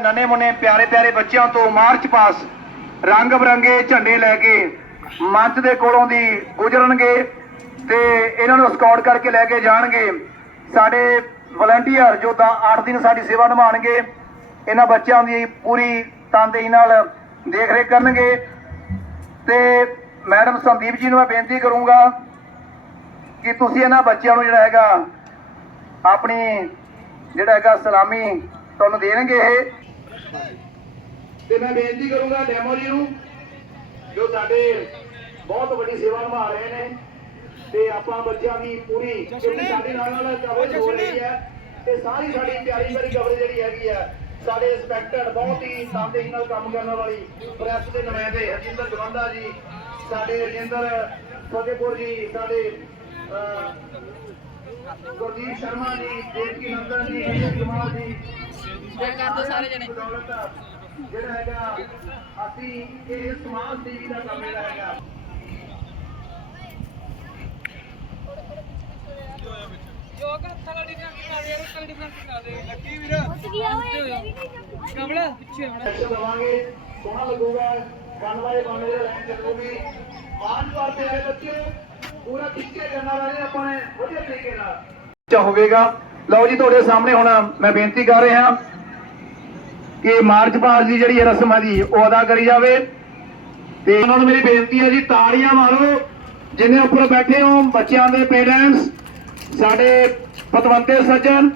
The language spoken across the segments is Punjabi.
ਨਨੇ ਮੁੰਨੇ ਪਿਆਰੇ ਪਿਆਰੇ ਬੱਚਿਆਂ ਤੋਂ ਮਾਰਚ ਪਾਸ, ਰੰਗ ਬਰੰਗੇ ਝੰਡੇ ਲੈ ਕੇ ਮੰਚ ਦੇ ਕੋਲੋਂ ਦੀ ਗੁਜ਼ਰਨਗੇ ਤੇ ਇਹਨਾਂ ਨੂੰ ਸਕਾਉਟ ਕਰਕੇ ਲੈ ਕੇ ਜਾਣਗੇ। ਸਾਡੇ ਵਲੰਟੀਅਰ ਜੋ ਤਾਂ 8 ਦਿਨ ਸਾਡੀ ਸੇਵਾ ਨਿਭਾਉਣਗੇ, ਇਹਨਾਂ ਬੱਚਿਆਂ ਦੀ ਪੂਰੀ ਤਨਦੇਹੀ ਨਾਲ ਦੇਖ ਰੇਖ ਕਰਨਗੇ। ਤੇ ਮੈਡਮ ਸੰਦੀਪ ਜੀ ਨੂੰ ਮੈਂ ਬੇਨਤੀ ਕਰੂੰਗਾ ਕਿ ਤੁਸੀਂ ਇਹਨਾਂ ਬੱਚਿਆਂ ਨੂੰ ਜਿਹੜਾ ਹੈਗਾ ਆਪਣੀ ਜਿਹੜਾ ਹੈਗਾ ਸਲਾਮੀ ਤੁਹਾਨੂੰ ਦੇਣਗੇ ਇਹ। ਤੇ ਮੈਂ ਬੇਨਤੀ ਕਰੂੰਗਾ ਡੈਮੋ ਜੀ ਨੂੰ ਜੋ ਸਾਡੇ ਬਹੁਤ ਵੱਡੀ ਸੇਵਾ ਨਿਭਾ ਰਹੇ ਨੇ ਤੇ ਆਪਾਂ ਬੱਚਿਆਂ ਦੀ ਪੂਰੀ ਕਿਉਂਕਿ ਸਾਡੇ ਨਾਲ ਨਾਲ ਕਵਰੇਜ ਹੋ ਰਹੀ ਹੈ ਤੇ ਸਾਰੀ ਸਾਡੀ ਪਿਆਰੀ ਪਿਆਰੀ ਕਵਰੇਜ ਜਿਹੜੀ ਹੈਗੀ ਆ ਸਾਡੇ ਇੰਸਪੈਕਟਰ ਬਹੁਤ ਹੀ ਸਾਮਦੇਹੀ ਨਾਲ ਕੰਮ ਕਰਨ ਵਾਲੀ ਪ੍ਰੈਸ ਦੇ ਨੁਮਾਇੰਦੇ ਹਰਜਿੰਦਰ ਜਵੰਦਾ ਜੀ ਸਾਡੇ ਰਜਿੰਦਰ ਫਤਿਹਪੁਰ ਜੀ ਸਾਡੇ ਗੁਰਦੀਪ ਸ਼ਰਮਾ ਜੀ ਦੇਵਕੀ ਨੰਦਨ ਜੀ ਅਜੇ ਕੁਮਾਰ ਜੀ ਕਰ ਦਿਓ ਸਾਰੇ ਜਣੇ। ਜਿਹੜਾ ਹੈਗਾ ਅਸੀਂ ਇਹ ਸਮਾਜ ਸੇਵੀ ਦਾ ਕੰਮ ਜਿਹੜਾ ਹੈਗਾ। ਜੋਕ ਹੱਥਾਂ ਨਾਲ ਡਿਫਰੈਂਟ ਕਰਾ ਦੇ ਯਾਰ ਕੱਲ ਡਿਫਰੈਂਟ ਕਰਾ ਦੇ ਲੱਕੀ ਵੀਰ। ਕਮਲਾ ਪਿੱਛੇ ਐਕਸ਼ਨ ਲਵਾਂਗੇ। ਸੋਹਣਾ ਲੱਗੂਗਾ। ਵਨ ਬਾਏ ਵਨ ਜਿਹੜਾ ਲਾਈਨ ਚੱਲੂਗੀ ਪੰਜ ਵਾਰ ਤੇ ਆਏ ਬੱਚੇ। ਪੂਰਾ ਖਿੱਚੇ ਕਰਨਾ ਵਾਲੇ ਆਪਾਂ ਨੇ। ਵਧੀਆ ਤਰੀਕੇ ਨਾਲ। ਚਾ ਹੋਵੇਗਾ। ਲਓ ਜੀ ਤੁਹਾਡੇ ਸਾਹਮਣੇ ਹੁਣ ਮੈਂ ਬੇਨਤੀ ਕਰ ਰਿਹਾ। ਕਿ ਮਾਰਚ ਪਾਸ ਦੀ ਜਿਹੜੀ ਰਸਮ ਹੈ ਜੀ, ਉਹ ਅਦਾ ਕਰੀ ਜਾਵੇ। ਤੇ ਉਹਨਾਂ ਨੂੰ ਮੇਰੀ ਬੇਨਤੀ ਹੈ ਜੀ, ਤਾੜੀਆਂ ਮਾਰੋ। ਜਿੰਨੇ ਉੱਪਰ ਬੈਠੇ ਹੋ, ਬੱਚਿਆਂ ਦੇ ਪੇਰੈਂਟਸ ਸਾਡੇ ਪਤਵੰਤੇ ਸੱਜਣ,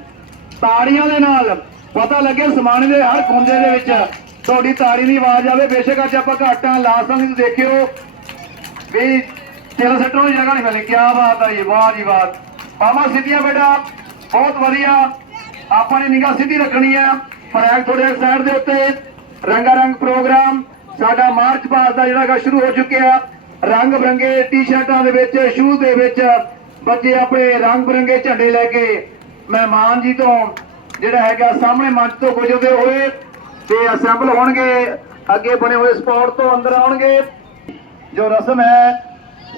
ਤਾੜੀਆਂ ਦੇ ਨਾਲ ਪਤਾ ਲੱਗੇ ਸਮਾਣੇ ਦੇ ਹਰ ਖੁੰਝੇ ਦੇ ਵਿੱਚ ਤੁਹਾਡੀ ਤਾੜੀ ਦੀ ਆਵਾਜ਼ ਆਵੇ। ਬੇਸ਼ੱਕ ਅੱਜ ਆਪਾਂ ਘਾਟਾਂ ਲਾ ਸੰਗ ਦੇਖਿਓ। ਵੀ ਤੇਰਾ ਸੱਟੋਂ ਦੀ ਜਗ੍ਹਾ ਨਹੀਂ ਮਿਲੇ। ਕੀ ਬਾਤ ਹੈ ਜੀ, ਵਾਹ ਜੀ ਵਾਹ। ਮਾਮਾ ਸਿੱਧੀਆਂ ਬੇਟਾ, ਬਹੁਤ ਵਧੀਆ। ਆਪਾਂ ਨੇ ਨਿਗਾਹ ਸਿੱਧੀ ਰੱਖਣੀ ਹੈ ਫਰੈਗ ਤੁਹਾਡੇ ਸਾਈਡ ਦੇ ਉੱਤੇ ਰੰਗਾ ਰੰਗ ਪ੍ਰੋਗਰਾਮ। ਸਾਡਾ ਮਾਰਚ ਪਾਸ ਦਾ ਜਿਹੜਾ ਸ਼ੁਰੂ ਹੋ ਚੁੱਕਿਆ ਰੰਗ ਬਰੰਗੇ ਟੀ-ਸ਼ਰਟਾਂ ਦੇ ਵਿੱਚ, ਸ਼ੂਜ਼ ਦੇ ਵਿੱਚ ਬੱਚੇ ਆਪਣੇ ਰੰਗ ਬਰੰਗੇ ਝੰਡੇ ਲੈ ਕੇ ਮਹਿਮਾਨ ਜੀ ਤੋਂ ਜਿਹੜਾ ਹੈਗਾ ਸਾਹਮਣੇ ਮੰਚ ਤੋਂ ਗੁਜ਼ਰਦੇ ਹੋਏ ਤੇ ਅਸੈਂਬਲ ਹੋਣਗੇ। ਅੱਗੇ ਬਣੇ ਹੋਏ ਸਪੌਟ ਤੋਂ ਅੰਦਰ ਆਉਣਗੇ। ਜੋ ਰਸਮ ਹੈ,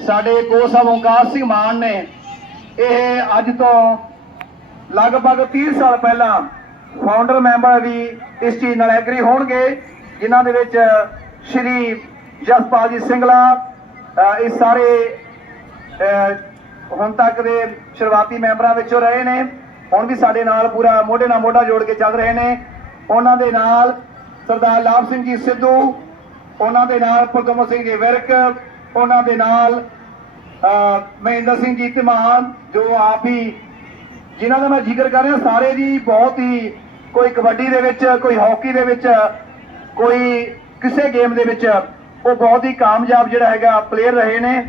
ਸਾਡੇ ਕੋ ਸਾਹਿਬ ਓਂਕਾਰ ਸਿੰਘ ਮਾਨ ਨੇ, ਇਹ ਅੱਜ ਤੋਂ ਲਗਭਗ 30 ਸਾਲ ਪਹਿਲਾਂ ਫਾਊਂਡਰ ਮੈਂਬਰ ਵੀ ਇਸ ਚੀਜ਼ ਨਾਲ ਐਗਰੀ ਹੋਣਗੇ, ਜਿਨ੍ਹਾਂ ਦੇ ਵਿੱਚ ਸ਼੍ਰੀ ਜਸਪਾਲ ਜੀ ਸਿੰਗਲਾ ਇਹ ਸਾਰੇ ਹੁਣ ਤੱਕ ਦੇ ਸ਼ੁਰੂਆਤੀ ਮੈਂਬਰਾਂ ਵਿੱਚੋਂ ਰਹੇ ਨੇ। ਹੁਣ ਵੀ ਸਾਡੇ ਨਾਲ ਪੂਰਾ ਮੋਢੇ ਨਾਲ ਮੋਢਾ ਜੋੜ ਕੇ ਚੱਲ ਰਹੇ ਨੇ। ਉਹਨਾਂ ਦੇ ਨਾਲ ਸਰਦਾਰ ਲਾਭ ਸਿੰਘ ਜੀ ਸਿੱਧੂ, ਉਹਨਾਂ ਦੇ ਨਾਲ ਭਗਵਤ ਸਿੰਘ ਜੀ ਵਿਰਕ, ਉਹਨਾਂ ਦੇ ਨਾਲ ਮਹਿੰਦਰ ਸਿੰਘ ਜੀ ਧਮਾਨ, ਜੋ ਆਪ ਹੀ ਜਿਨ੍ਹਾਂ ਦਾ ਮੈਂ ਜ਼ਿਕਰ ਕਰ ਰਿਹਾ, ਸਾਰੇ ਜੀ ਬਹੁਤ ਹੀ ਕੋਈ ਕਬੱਡੀ ਦੇ ਵਿੱਚ, ਕੋਈ ਹਾਕੀ ਦੇ ਵਿੱਚ, ਕੋਈ ਕਿਸੇ ਗੇਮ ਦੇ ਵਿੱਚ, ਉਹ ਬਹੁਤ ਹੀ ਕਾਮਯਾਬ ਜਿਹੜਾ ਹੈਗਾ ਪਲੇਅਰ ਰਹੇ ਨੇ।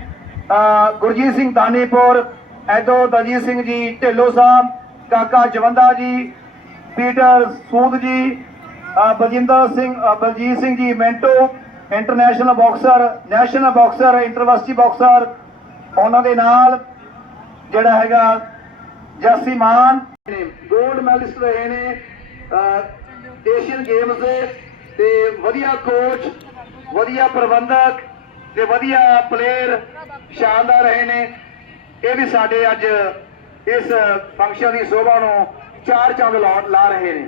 ਗੁਰਜੀਤ ਸਿੰਘ ਦਾਨੀਪੁਰ, ਐਦੋ ਦਲਜੀਤ ਸਿੰਘ ਜੀ, ਢਿੱਲੋਂ ਸਾਹਿਬ, ਕਾਕਾ ਜਵੰਦਾ ਜੀ, ਪੀਟਰ ਸੂਦ ਜੀ Baljinder Singh Baljit Singh ji, ਮੈਂਟੋ international boxer, national boxer, intervarsity boxer, ਉਹਨਾਂ ਦੇ ਨਾਲ ਜਿਹੜਾ ਹੈਗਾ ਜੱਸੀ ਗੋਲਡ ਮੈਡਲਿਸਟ ਰਹੇ ਨੇ ਏਸ਼ੀਅਨ ਗੇਮਸ ਦੇ, ਤੇ ਵਧੀਆ ਕੋਚ ਵਧੀਆ ਪ੍ਰਬੰਧਕ ਤੇ ਵਧੀਆ ਪਲੇਅਰ ਸ਼ਾਨਦਾਰ ਰਹੇ ਨੇ। ਇਹ ਵੀ ਸਾਡੇ ਅੱਜ ਇਸ ਫੰਕਸ਼ਨ ਦੀ ਸ਼ੋਭਾ ਨੂੰ ਚਾਰ ਚੰਦ ਲਾ ਲਾ ਰਹੇ ਨੇ।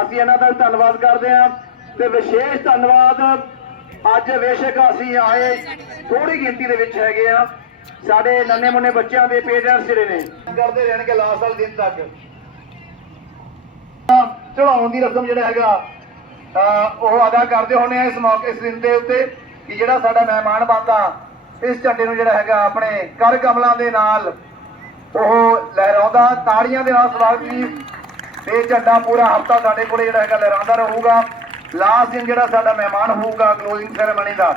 ਅਸੀਂ ਇਹਨਾਂ ਦਾ ਧੰਨਵਾਦ ਕਰਦੇ ਹਾਂ ਤੇ ਵਿਸ਼ੇਸ਼ ਧੰਨਵਾਦ। ਅੱਜ ਬੇਸ਼ੱਕ ਅਸੀਂ ਆਏ ਥੋੜੀ ਗਿਣਤੀ ਦੇ ਵਿੱਚ ਹੈਗੇ ਆ ਸਾਡੇ ਨੰਨੇ ਮੁੰਨੇ ਬੱਚਿਆਂ ਦੇ ਪੇਰੈਂਟਸ ਜਿਹੜੇ ਨੇ। ਕਰਦੇ ਰਹਿਣਗੇ ਲਾਸਟ ਵਾਲੇ ਦਿਨ ਤੱਕ। ਚੜਾਉਣ ਦੀ ਰਸਮ ਜਿਹੜਾ ਹੈਗਾ ਉਹ ਅਦਾ ਕਰਦੇ ਹੋਣੇ ਇਸ ਮੌਕੇ ਇਸ ਦਿਨ ਦੇ ਉੱਤੇ ਕਿ ਜਿਹੜਾ ਸਾਡਾ ਮਹਿਮਾਨ ਬੰਦਾ ਇਸ ਝੰਡੇ ਨੂੰ ਜਿਹੜਾ ਹੈਗਾ ਆਪਣੇ ਕਰ ਕਮਲਾਂ ਦੇ ਨਾਲ ਉਹ ਲਹਿਰਾਉਂਦਾ ਤਾੜੀਆਂ ਦੇ ਨਾਲ ਸਵਾਗਤ ਜੀ। ਤੇ ਝੰਡਾ ਪੂਰਾ ਹਫਤਾ ਸਾਡੇ ਕੋਲੇ ਜਿਹੜਾ ਹੈਗਾ ਲਹਿਰਾਉਂਦਾ ਰਹੂਗਾ। ਲਾਸਟ ਦਿਨ ਜਿਹੜਾ ਸਾਡਾ ਮਹਿਮਾਨ ਹੋਊਗਾ ਕਲੋਜ਼ਿੰਗ ਸੈਰੇਮਨੀ ਦਾ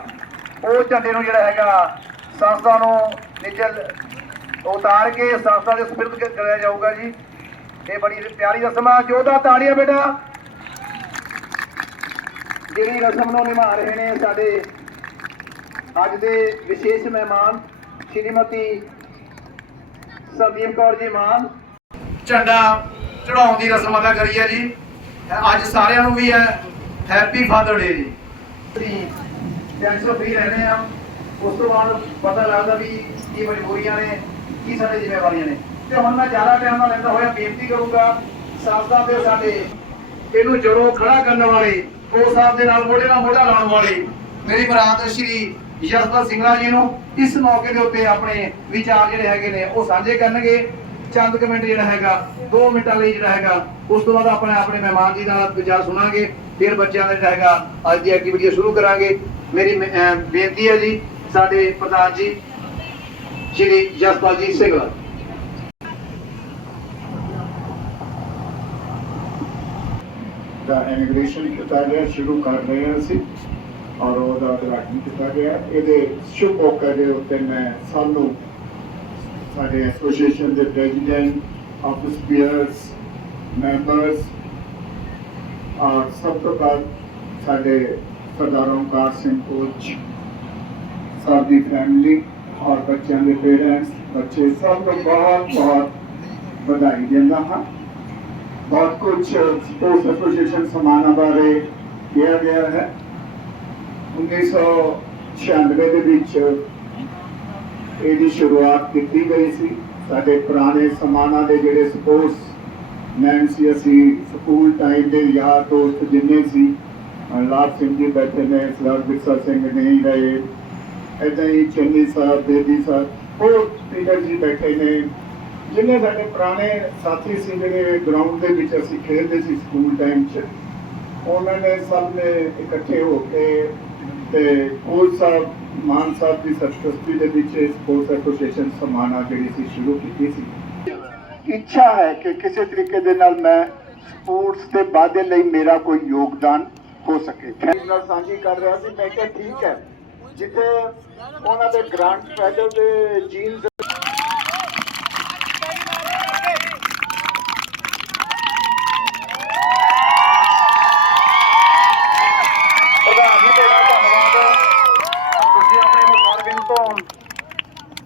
ਉਹ ਝੰਡੇ ਨੂੰ ਜਿਹੜਾ ਹੈਗਾ ਸੰਸਥਾ ਨੂੰ ਨੀਚੇ ਉਤਾਰ ਕੇ ਸੰਸਥਾ ਦੇ ਸਪਿਰਤ ਕਰਿਆ ਜਾਊਗਾ ਜੀ। ਇਹ ਬੜੀ ਪਿਆਰੀ ਰਸਮ ਆ ਜੋਦਾ ਤਾੜੀਆਂ ਬੇਟਾ। ਜਿਹੜੀ ਰਸਮ ਨੂੰ ਨਿਭਾ ਰਹੇ ਨੇ ਸਾਡੇ ਅੱਜ ਦੇ ਵਿਸ਼ੇਸ਼ ਮਹਿਮਾਨ ਸ਼੍ਰੀਮਤੀ ਸੰਦੀਪ ਕੌਰ ਜੀ ਮਾਨ। ਝੰਡਾ ਚੜਾਉਣ ਦੀ ਰਸਮ ਅਦਾ ਕਰੀ ਹੈ ਜੀ। ਅੱਜ ਸਾਰਿਆਂ ਨੂੰ ਵੀ ਹੈ। ਹੈਪੀ ਫਾਦਰ ਡੇ ਜੀ। ਅਸੀਂ ਟੈਨਸ਼ਨ ਫ੍ਰੀ ਰਹਿੰਦੇ ਆ। ਉਸ ਤੋਂ ਬਾਅਦ ਪਤਾ ਲੱਗਦਾ ਵੀ ਕੀ ਮਜਬੂਰੀਆਂ ਨੇ, ਕੀ ਸਾਡੇ ਜ਼ਿੰਮੇਵਾਰੀਆਂ ਨੇ। ਤੇ ਹੁਣ ਮੈਂ ਜ਼ਿਆਦਾ ਟਾਈਮ ਨਾ ਲੈਂਦਾ ਹੋਇਆ, ਬੇਨਤੀ ਕਰੂੰਗਾ ਸਾਥਾਂ ਤੇ ਸਾਡੇ, ਇਹਨੂੰ ਜੜੋਂ ਖੜਾ ਕਰਨ ਵਾਲੇ, ਉਹ ਸਾਹਿਬ ਦੇ ਨਾਲ ਮੋਢੇ ਨਾਲ ਮੋਢਾ ਲਾਉਣ ਵਾਲੇ, ਮੇਰੀ ਬਰਾਤ ਸ਼੍ਰੀ ਯਸ਼ਪਾਲ ਸਿੰਘਲਾ ਜੀ ਨੂੰ ਇਸ ਮੌਕੇ ਦੇ ਉੱਤੇ ਆਪਣੇ ਵਿਚਾਰ ਜਿਹੜੇ ਹੈਗੇ ਨੇ, ਉਹ ਸਾਂਝੇ ਕਰਨਗੇ। ਚੰਦ ਕਮੈਂਟ ਜਿਹੜਾ ਹੈਗਾ 2 ਮਿੰਟਾਂ ਲਈ ਜਿਹੜਾ ਹੈਗਾ, ਉਸ ਤੋਂ ਬਾਅਦ ਆਪਣੇ ਆਪਣੇ ਮਹਿਮਾਨ ਜੀ ਨਾਲ ਵਿਚਾਰ ਸੁਣਾਂਗੇ। ਫਿਰ ਬੱਚਿਆਂ ਦਾ ਜਿਹੜਾ ਹੈਗਾ, ਅੱਜ ਦੀ ਐਕਟੀਵਿਟੀ ਸ਼ੁਰੂ ਕਰਾਂਗੇ। ਮੇਰੀ ਬੇਨਤੀ ਹੈ ਜੀ ਸਾਡੇ ਪ੍ਰਧਾਨ ਜੀ, ਸ਼੍ਰੀ ਯਸ਼ਪਾਲ ਜੀ ਦਾ ਇਮੀਗ੍ਰੇਸ਼ਨ ਕੀਤਾ ਗਿਆ, ਸ਼ੁਰੂ ਕਰ ਰਹੇ ਹਾਂ ਅਸੀਂ, ਔਰ ਉਹਦਾ ਉਦਘਾਟਨ ਕੀਤਾ ਗਿਆ। ਇਹਦੇ ਸ਼ੁਭ ਮੌਕੇ ਦੇ ਉੱਤੇ ਮੈਂ ਸਭ ਸਾਡੇ ਐਸੋਸੀਏਸ਼ਨ ਦੇ ਪ੍ਰੈਜ਼ੀਡੈਂਟ ਆਫਿਸਰਸ ਮੈਂਬਰਸ ਔਰ ਸਭ ਤੋਂ ਬਾਅਦ ਸਾਡੇ ਸਰਦਾਰ ਓਮਕਾਰ ਸਿੰਘ ਕੋਚ ਸਭ ਫੈਮਿਲੀ ਔਰ ਬੱਚਿਆਂ ਦੇ ਪੇਰੈਂਟਸ ਬੱਚੇ ਸਭ ਨੂੰ ਬਹੁਤ ਬਹੁਤ ਵਧਾਈ ਦਿੰਦਾ ਹਾਂ। ਬਹੁਤ ਕੁਝ ਸਪੋਰਟਸ ਐਸੋਸੀਏਸ਼ਨ ਸਮਾਨਾ ਬਾਰੇ ਕਿਹਾ ਗਿਆ ਹੈ। 1996 ਦੇ ਵਿੱਚ ਇਹਦੀ ਸ਼ੁਰੂਆਤ ਕੀਤੀ ਗਈ ਸੀ। ਸਾਡੇ ਪੁਰਾਣੇ ਸਮਾਨਾ ਦੇ ਜਿਹੜੇ ਸਪੋਰਟਸ ਮੈਨ ਸੀ, ਅਸੀਂ ਸਕੂਲ ਟਾਈਮ ਦੇ ਯਾਰ ਦੋਸਤ ਜਿੰਨੇ ਸੀ ਲਾਭ ਸਿੰਘ ਜੀ ਬੈਠੇ ਨੇ, ਸਰਦਾਰ ਬਿਰਸਾ ਸਿੰਘ ਨਹੀਂ ਰਹੇ ਏਦਾਂ ਹੀ ਚੰਨੀ ਸਾਹਿਬ, ਬੇਦੀ ਸਾਹਿਬ, ਹੋਰ ਸਪੀਕਰ ਜੀ ਬੈਠੇ ਨੇ। ਜਿੰਨੇ ਸਾਡੇ ਪੁਰਾਣੇ ਸਾਥੀ ਸੀ ਜਿਹੜੇ ਗਰਾਊਂਡ ਦੇ ਵਿੱਚ ਅਸੀਂ ਖੇਡਦੇ ਸੀ ਸਕੂਲ ਟਾਈਮ 'ਚ, ਉਹਨਾਂ ਨੇ ਸਭ ਨੇ ਇਕੱਠੇ ਹੋ ਕੇ ਤੇ ਕੋਚ ਸਾਹਿਬ, ਮਾਨ ਸਾਹਿਬ ਦੀ ਸਰਪ੍ਰਸਤੀ ਦੇ ਵਿੱਚ ਸਪੋਰਟਸ ਐਸੋਸੀਏਸ਼ਨ ਸਮਾਨਾ ਜਿਹੜੀ ਸੀ ਸ਼ੁਰੂ ਕੀਤੀ ਸੀ। ਇੱਛਾ ਹੈ ਕਿ ਕਿਸੇ ਤਰੀਕੇ ਦੇ ਨਾਲ ਮੈਂ ਸਪੋਰਟਸ ਦੇ ਵਾਧੇ ਲਈ ਮੇਰਾ ਕੋਈ ਯੋਗਦਾਨ ਹੋ ਸਕੇ। ਥੈਂਕ ਨਾਲ ਸਾਂਝੀ ਕਰ ਰਿਹਾ ਸੀ, ਮੈਂ ਕਿਹਾ ਠੀਕ ਹੈ। ਜਿੱਥੇ ਉਹਨਾਂ ਦੇ ਗ੍ਰਾਂਡ ਪੈਡਲ ਦੇ ਜੀਨਸ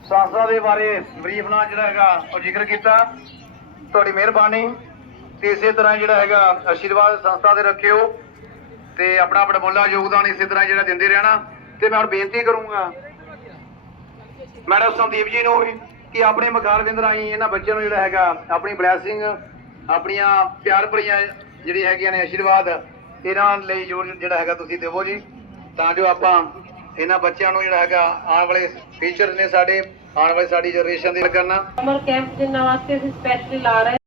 ਸੰਸਥਾ ਦੇ ਬਾਰੇ ਬਰੀਫ ਨਾਲ ਜਿਹੜਾ ਹੈਗਾ ਉਹ ਜ਼ਿਕਰ ਕੀਤਾ। ਤੁਹਾਡੀ ਮਿਹਰਬਾਨੀ ਤੇ ਇਸੇ ਤਰ੍ਹਾਂ ਜਿਹੜਾ ਹੈਗਾ ਆਸ਼ੀਰਵਾਦ ਸੰਸਥਾ ਦੇ ਰੱਖਿਓ ਤੇ ਆਪਣਾ ਬੜਮੁੱਲਾ ਯੋਗਦਾਨ ਇਸੇ ਤਰ੍ਹਾਂ ਜਿਹੜਾ ਦਿੰਦੇ ਰਹਿਣਾ। ਤੇ ਮੈਂ ਹੁਣ ਬੇਨਤੀ ਕਰੂੰਗਾ। ਮੈਡਮ ਸੰਦੀਪ ਜੀ ਨੂੰ ਵੀ ਕਿ ਆਪਣੇ ਮੁਖਾਰਬਿੰਦ ਰਾਹੀਂ ਇਹਨਾਂ ਬੱਚਿਆਂ ਨੂੰ ਜਿਹੜਾ ਹੈਗਾ, ਆਪਣੀ ਬਲੇਸਿੰਗ ਆਪਣੀਆਂ ਪਿਆਰ ਭਰੀਆਂ ਜਿਹੜੀ ਹੈਗੀਆਂ ਨੇ ਆਸ਼ੀਰਵਾਦ, ਇਹਨਾਂ ਲਈ ਜੋ ਜਿਹੜਾ ਹੈਗਾ ਤੁਸੀਂ ਦੇਵੋ ਜੀ। ਤਾਂ ਜੋ ਆਪਾਂ ਇਹਨਾਂ ਬੱਚਿਆਂ ਨੂੰ ਜਿਹੜਾ ਹੈਗਾ, ਆਉਣ ਵਾਲੇ ਫਿਊਚਰ ਨੇ ਸਾਡੇ, ਆਉਣ ਵਾਲੀ ਸਾਡੀ ਜਨਰੇਸ਼ਨ ਦੇ ਕਰਨਾ। ਸਮਰ ਕੈਂਪ ਜਿਨ੍ਹਾਂ ਵਾਸਤੇ ਅਸੀਂ ਸਪੈਸ਼ਲੀ ਲਾ ਰਹੇ